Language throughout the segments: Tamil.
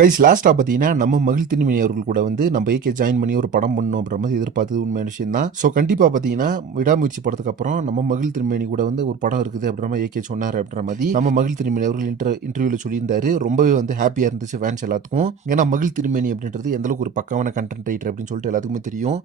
கைஸ் லாஸ்ட்டா பார்த்தீங்கன்னா, நம்ம மகிழ் திருமேனி அவர்கள் கூட வந்து நம்ம ஏகே ஜாயின் பண்ணி ஒரு படம் பண்ணணும் அப்படின்ற மாதிரி எதிர்பார்த்தது உண்மையான விஷயம் தான். ஸோ கண்டிப்பா பார்த்தீங்கன்னா, விடாமுயற்சி படத்துக்கு அப்புறம் நம்ம மகிழ் திருமேனி கூட வந்து ஒரு படம் இருக்குது அப்படின்ற மாதிரி ஏகே சொன்னாரு அப்படின்ற மாதிரி நம்ம மகிழ் திருமேனி அவர்கள் இன்டர்வியூல சொல்லியிருந்தாரு. ரொம்பவே வந்து ஹாப்பியா இருந்துச்சு ஃபேன்ஸ் எல்லாத்துக்கும். ஏன்னா மகிழ் திருமேனி அப்படின்றது எந்த அளவுக்கு ஒரு பக்காவான கண்டென்ட் ரைட்டர் அப்படின்னு சொல்லிட்டு எல்லாத்துக்குமே தெரியும்.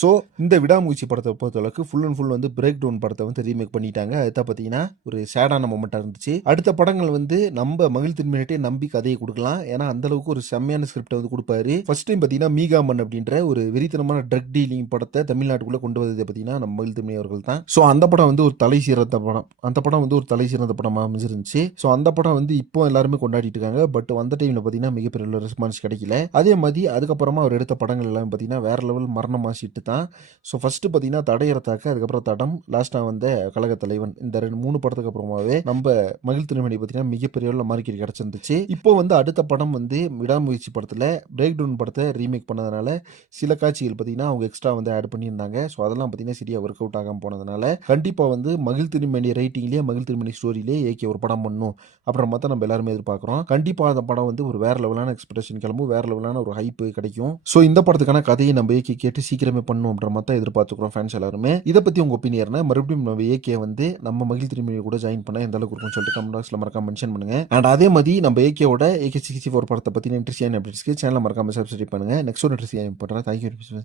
ஸோ இந்த விடாமுயற்சி படத்தை பொறுத்தளவுக்கு ஃபுல் அண்ட் ஃபுல் வந்து பிரேக் டவுன் படத்தை வந்து ரீமேக் பண்ணிட்டாங்க. அதுதான் பார்த்தீங்கன்னா ஒரு சேடான மொமெண்ட்டாக இருந்துச்சு. அடுத்த படங்கள் வந்து நம்ம மகிழ் திருமேனிட்டே நம்பி கதையை கொடுக்கலாம். ஏன்னா அந்த அளவுக்கு ஒரு செம்மையான ஸ்கிரிப்டை வந்து கொடுப்பாரு. ஃபர்ஸ்ட் டைம் பார்த்தீங்கன்னா மீகாமன் அப்படின்ற ஒரு வெறித்தனமான ட்ரக் டீலிங் படத்தை தமிழ்நாட்டுக்குள்ள கொண்டு வந்தது பார்த்தீங்கன்னா நம்ம மகிழ் திருமேனி அவர்கள் தான். ஸோ அந்த படம் வந்து ஒரு தலை சிறந்த படம். அந்த படம் வந்து ஒரு தலை சிறந்த படமாக அமைஞ்சிருந்துச்சு. ஸோ அந்த படம் வந்து இப்போ எல்லாருமே கொண்டாடிட்டு இருக்காங்க. பட் வந்த டைம்ல பார்த்தீங்கன்னா மிகப்பெரிய ரெஸ்பான்ஸ் கிடைக்கல. அதே மாதிரி அதுக்கப்புறமா அவர் எடுத்த படங்கள் எல்லாம் பார்த்தீங்கன்னா வேற லெவல் மரண மாசிட்டு தான். ஸோ ஃபர்ஸ்ட் பார்த்தீங்கன்னா தடையறத்தாக்க, அதுக்கப்புறம் தடம், லாஸ்ட்டாக வந்த கழக தலைவன், இந்த 3 படத்துக்கு அப்புறமாவே நம்ம மகிழ் திருமணி பார்த்தீங்கன்னா மிகப்பெரிய அளவில் மார்க்கெட் கிடச்சிருந்துச்சு. இப்போ வந்து அடுத்த படம் வந்து விடாமுயற்சி படத்தில் பிரேக் டவுன் படத்தை ரீமேக் பண்ணதுனால சில காட்சிகள் பார்த்தீங்கன்னா அவங்க எக்ஸ்ட்ரா வந்து ஆட் பண்ணியிருந்தாங்க. ஸோ அதெல்லாம் பார்த்தீங்கன்னா சரியாக ஒர்க் அவுட் ஆகாமல் போனதுனால கண்டிப்பாக வந்து மகிழ் திருமணி ரைட்டிங்லேயே மகிழ் திருமணி ஸ்டோரியிலே ஏகே ஒரு படம் பண்ணும் அப்புறம் பார்த்தா நம்ம எல்லாருமே எதிர்பார்க்குறோம். கண்டிப்பாக அந்த படம் வந்து ஒரு வேற லெவலான எக்ஸ்பெக்டேஷன் கிளம்பும், வேற லெவலான ஒரு ஹைப் கிடைக்கும். ஸோ இந்த படத்துக்கான கதையை நம்ம ஏகே கேட்டு சீக்கிரமே பண்ணும் அப்படின்ற மாதிரி தான் எதிர்பார்த்துக்கிறோம் ஃபேன்ஸ் எல்லாருமே. இதை பற்றி உங்கள் ஒப்பீனியர்னா மறுபடியும் நம்ம ஏகே வந்து நம்ம மகிழ் திருமணி கூட ஜாயின் பண்ண எந்த அளவுக்கு இருக்கும்னு சொல்லிட்டு கமெண்ட் பாக்ஸில் மறக்காம மென்ஷன் பண்ணுங்க. அண்ட் அதே மாதிரி நம்ம ஏகேவோட ஏகே 64 படத்தை பற்றின இன்ட்ரெஸ்டியான அப்டேட்ஸ்க்கு சேனலை மறக்காம சப்ஸ்கிரைப் பண்ணுங்க. நெக்ஸ்ட் ஒரு இன்ட்ரெஸ்டிங் பண்ணுறேன். தேங்க்யூ.